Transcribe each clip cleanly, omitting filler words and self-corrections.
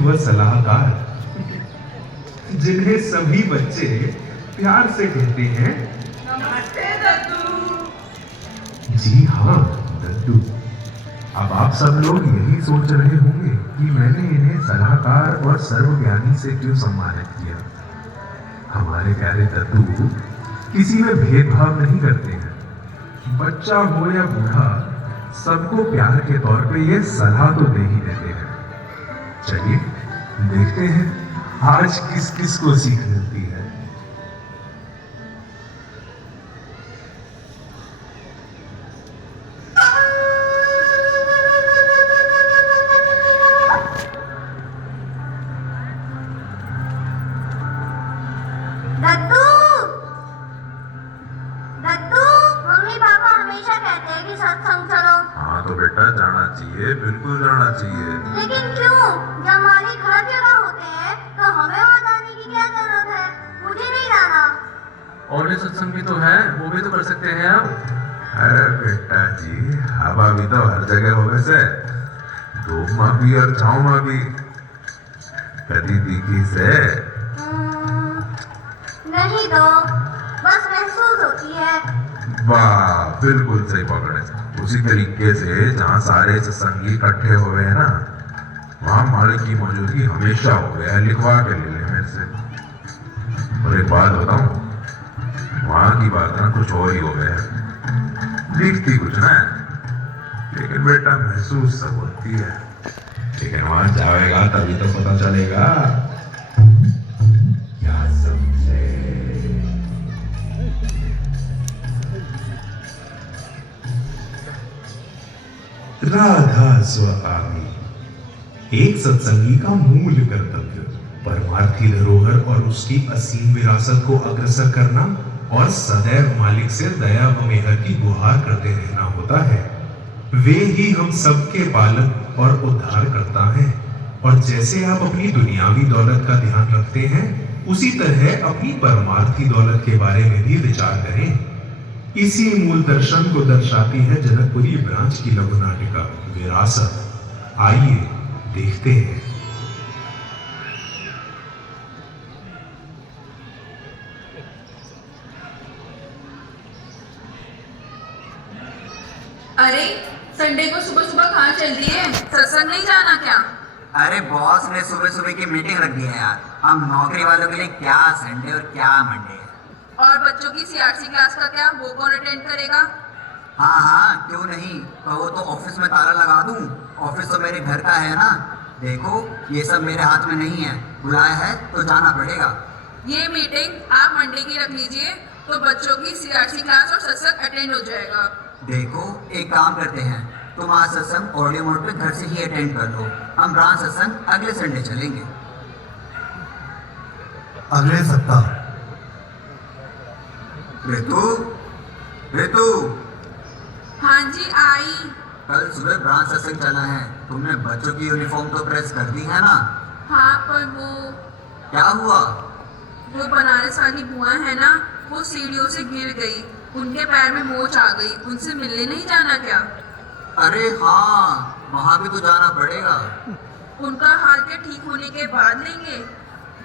व सलाहकार, जिन्हें सभी बच्चे प्यार से कहते हैं नमस्ते दद्दू। जी हाँ, दद्दू। अब आप सब लोग यही सोच रहे होंगे कि मैंने इन्हें सलाहकार और सर्वज्ञानी से क्यों सम्मानित किया। हमारे प्यारे दद्दू किसी में भेदभाव नहीं करते हैं। बच्चा हो या बूढ़ा, सबको प्यार के तौर पे ये सलाह तो दे ही देते हैं। चलिए देखते हैं आज किस किस को सीख मिलती है। दत्तू, दत्तू, मम्मी पापा हमेशा कहते हैं कि सत्संग चलो। हाँ तो बेटा जाना चाहिए, बिल्कुल जाना चाहिए। लेकिन क्यों? जब मालिक हर जगह होते हैं तो हमें वहाँ जाने की क्या जरूरत है? मुझे नहीं जाना। और सत्संग भी तो है, वो भी तो कर सकते हैं आप। अरे बेटा जी, हवा भी तो हर जगह हो वैसे, धूप में भी और छाँव में भी। कभी दिखी से नहीं तो बस महसूस होती है। वाह, बिल्कुल सही पकड़े। उसी तरीके से जहाँ सारे सत्संगी इकट्ठे हुए हैं ना, वहाँ मालिक की मौजूदगी हमेशा हो गया है। लिखवा के ले ले मेरे से। और एक बात बताऊं, वहाँ की बात ना कुछ और ही हो गया है। दिखती कुछ ना है, लेकिन बेटा महसूस सब होती है। लेकिन वहाँ जाएगा तभी तो पता चलेगा। क्या समझे? राधा स्वामी। एक सत्संगी का मूल कर्तव्य परमार्थी धरोहर और उसकी असीम विरासत को अग्रसर करना और सदैव मालिक से दया व मेहर की गुहार करते रहना होता है। वे ही हम सबके पालक और उद्धार करता है। और जैसे आप अपनी दुनियावी दौलत का ध्यान रखते हैं, उसी तरह अपनी परमार्थी दौलत के बारे में भी विचार करें। इसी मूल दर्शन को दर्शाती है जनकपुरी ब्रांच की लघु नाटिका विरासत। आइए देखते हैं। अरे संडे को सुबह सुबह कहाँ चल रही है? सत्संग नहीं जाना क्या? अरे बॉस ने सुबह सुबह की मीटिंग रख दी है यार। हम नौकरी वालों के लिए क्या संडे और क्या मंडे है। और बच्चों की सीआरसी क्लास का क्या? वो कौन अटेंड करेगा? हाँ हाँ क्यों नहीं, कहो तो ऑफिस में ताला लगा दूं। ऑफिस तो मेरे घर का है ना। देखो ये सब मेरे हाथ में नहीं है, बुलाया है तो जाना पड़ेगा। ये मीटिंग आप मंडे की रख लीजिए, तो बच्चों की सीआरसी क्लास और सत्संग अटेंड हो जाएगा। देखो एक काम करते हैं, तुम आज सत्संग ऑडियो मोड पे घर से ही अटेंड कर लो। हम ब्रांच सत्संग अगले संडे चलेंगे। अगले सप्ताह। ऋतु, ऋतु, हाँ जी आई। कल सुबह ब्रांच सत्संग चला है। तुमने बच्चों की यूनिफॉर्म तो प्रेस कर दी है ना? हाँ पर वो क्या हुआ? बनारस वाली बुआ है ना, वो सीढ़ियों से गिर गई, उनके पैर में मोच आ गई। उनसे मिलने नहीं जाना क्या? अरे हाँ, वहाँ भी तो जाना पड़ेगा। उनका हाल के ठीक होने के बाद लेंगे।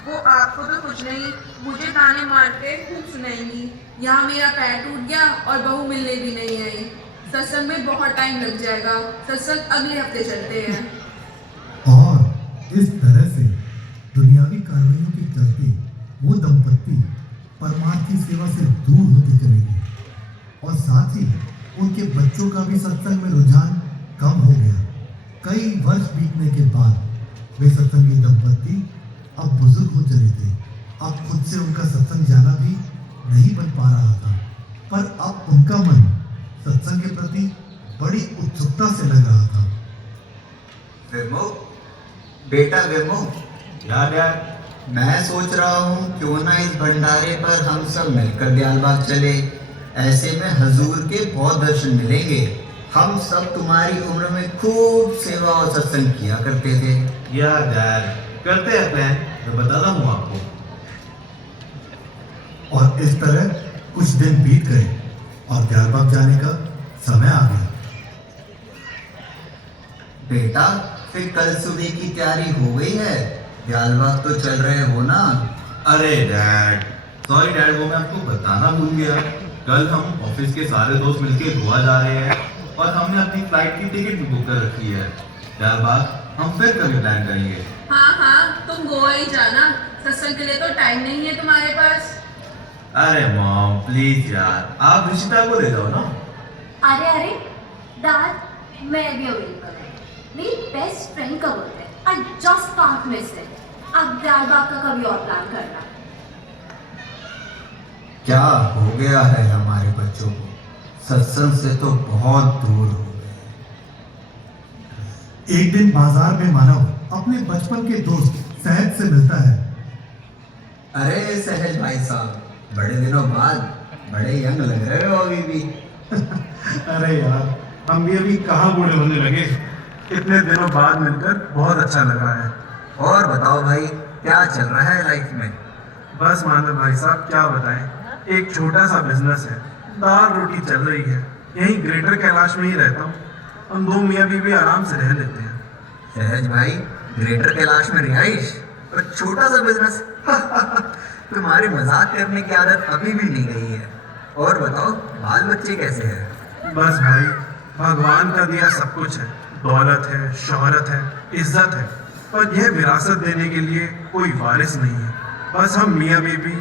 वो आपको तो कुछ नहीं, मुझे ताने मार के खूब सुनाएंगी। यहाँ मेरा पैर टूट गया और बहू मिलने भी नहीं आई। सत्संग में बहुत टाइम लग जाएगा। सत्संग अगले हफ्ते चलते हैं। और इस तरह से दुनियावी कार्रवाइयों के चलते वो दंपत्ति परमार्थी सेवा से दूर होते चले गए और साथ ही उनके बच्चों का भी सत्संग में रुझान कम हो गया। कई वर्ष बीतने के बाद वे सत्संगी दंपत्ति अब बुजुर्ग हो चले थे। अब खुद से उनका सत्संग जाना भी नहीं बन पा रहा था, पर अब उनका मन सत्संग के प्रति बड़ी उत्सुकता से लग रहा था। विमो, बेटा विमो, मैं सोच रहा हूँ क्यों ना इस भंडारे पर हम सब मिलकर दयालबाग चले। ऐसे में हजूर के बहुत दर्शन मिलेंगे। हम सब तुम्हारी उम्र में खूब सेवा और सत्संग किया करते थे। यार करते हैं प्लान, मैं बताता हूँ आपको। और इस तरह कुछ दिन बीत गए और दयालबाग जाने का समय आ गया। बेटा फिर कल सुबह की तैयारी हो गई है? ब्यालबाग तो चल रहे हो ना? अरे डैड, सॉरी डैड, वो मैं आपको बताना भूल गया। कल हम ऑफिस के सारे दोस्त मिलके गोवा जा रहे हैं और हमने अपनी फ्लाइट की टिकट भी बुक कर रखी है। ब्यालबाग हम फिर कभी प्लान करेंगे। हाँ हाँ, तुम गोवा ही जाना, सत्संग के लिए तो टाइम नहीं है तुम्हारे पास। अरे मॉम प्लीज यार, आप रिशिता को ले जाओ ना। अरे डैड, मैं भी अवेलेबल है। मेरी बेस्ट फ्रेंड का birthday, I just can't miss it. अब ब्यालबाग का कभी और प्लान करना। क्या हो गया है हमारे बच्चों को? सत्संग से तो बहुत दूर हो गए। एक दिन बाजार में मानव अपने बचपन के दोस्त सहज से मिलता है। अरे सहज भाई साहब, बड़े दिनों बाद, बड़े यंग लग रहे हो अभी भी। अरे यार, हम भी अभी कहाँ बूढ़े होने लगे। इतने दिनों बाद मिलकर बहुत अच्छा लगा है। और बताओ भाई, क्या चल रहा है लाइफ में? बस मानव भाई साहब, क्या बताएं, एक छोटा सा बिजनेस है, दाल रोटी चल रही है। यहीं ग्रेटर कैलाश में ही रहता हूँ। हम दो मियाँ बीवी आराम से रह लेते हैं। सहज भाई, ग्रेटर कैलाश में रिहाइश और छोटा सा बिजनेस। तुम्हारी मजाक करने की आदत अभी भी नहीं गई है। और बताओ, बाल बच्चे कैसे हैं? बस भाई, भगवान का दिया सब कुछ है। दौलत है, शोहरत है, इज्जत है, पर यह विरासत देने के लिए कोई वारिस नहीं है। बस हम मियाँ बीवी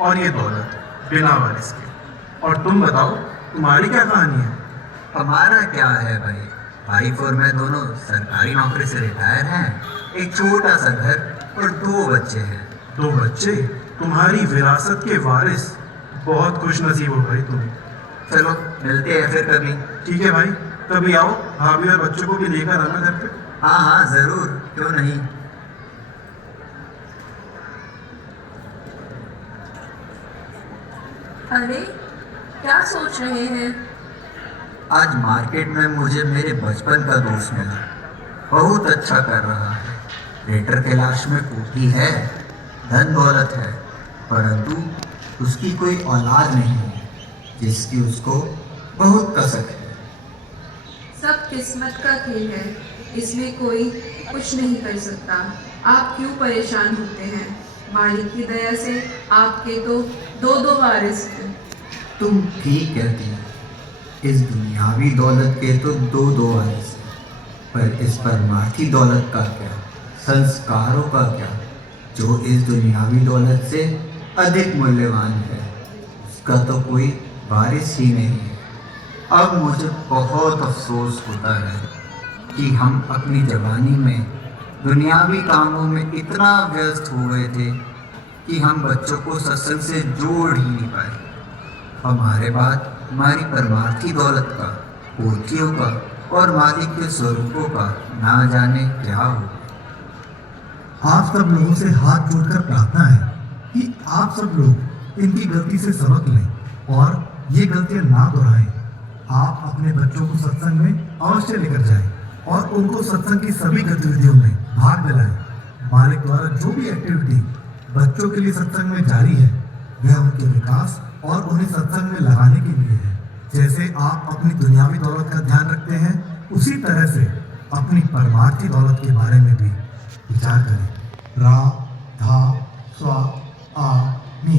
और ये दौलत बिना वारिस के। और तुम बताओ, तुम्हारी क्या कहानी है? हमारा क्या है भाई, वाइफ और मैं दोनों सरकारी नौकरी से रिटायर हैं। एक छोटा सा घर और 2 बच्चे हैं। 2 बच्चे? तुम्हारी विरासत के वारिस। बहुत खुश नसीब हो भाई तुम। चलो मिलते हैं फिर कभी। ठीक है भाई, कभी आओ, भाभी और बच्चों को भी लेकर आना घर पे। हाँ हाँ जरूर, क्यों नहीं। अरे, क्या सोच रहे हैं? आज मार्केट में मुझे मेरे बचपन का दोस्त मिला। बहुत अच्छा कर रहा है। ग्रेटर कैलाश में कोठी है, धन दौलत है, परंतु उसकी कोई औलाद नहीं है जिसकी उसको बहुत कसक है। सब किस्मत का खेल है, इसमें कोई कुछ नहीं कर सकता। आप क्यों परेशान होते हैं? मालिक की दया से आपके तो 2 वारिस हैं। तुम ठीक कहती हो। इस दुनियावी दौलत के तो 2 वारिस हैं, पर इस परमार्थी दौलत का क्या, संस्कारों का क्या, जो इस दुनियावी दौलत से अधिक मूल्यवान है, उसका तो कोई वारिस ही नहीं है। अब मुझे बहुत अफसोस होता है कि हम अपनी जवानी में दुनियावी कामों में इतना व्यस्त हो गए थे कि हम बच्चों को सत्संग से जोड़ ही नहीं पाए। हमारे बाद हमारी परमार्थी दौलत का, पोथियों का और मालिक के स्वरूपों का ना जाने क्या हो। आप सब लोगों से हाथ जोड़कर प्रार्थना है कि आप सब लोग इनकी गलती से सबक लें और ये गलतियां ना दोहराएं। आप अपने बच्चों को सत्संग में अवश्य लेकर जाएं और उनको सत्संग की सभी गतिविधियों में भाग दिलाएं। मालिक द्वारा जो भी एक्टिविटी बच्चों के लिए सत्संग में जारी है, वह उनके विकास और उन्हें सत्संग में लगाने के लिए है। जैसे आप अपनी दुनियावी दौलत का ध्यान रखते हैं, उसी तरह से अपनी परमार्थी दौलत के बारे में भी विचार करें। रा धा स्वा आ मी।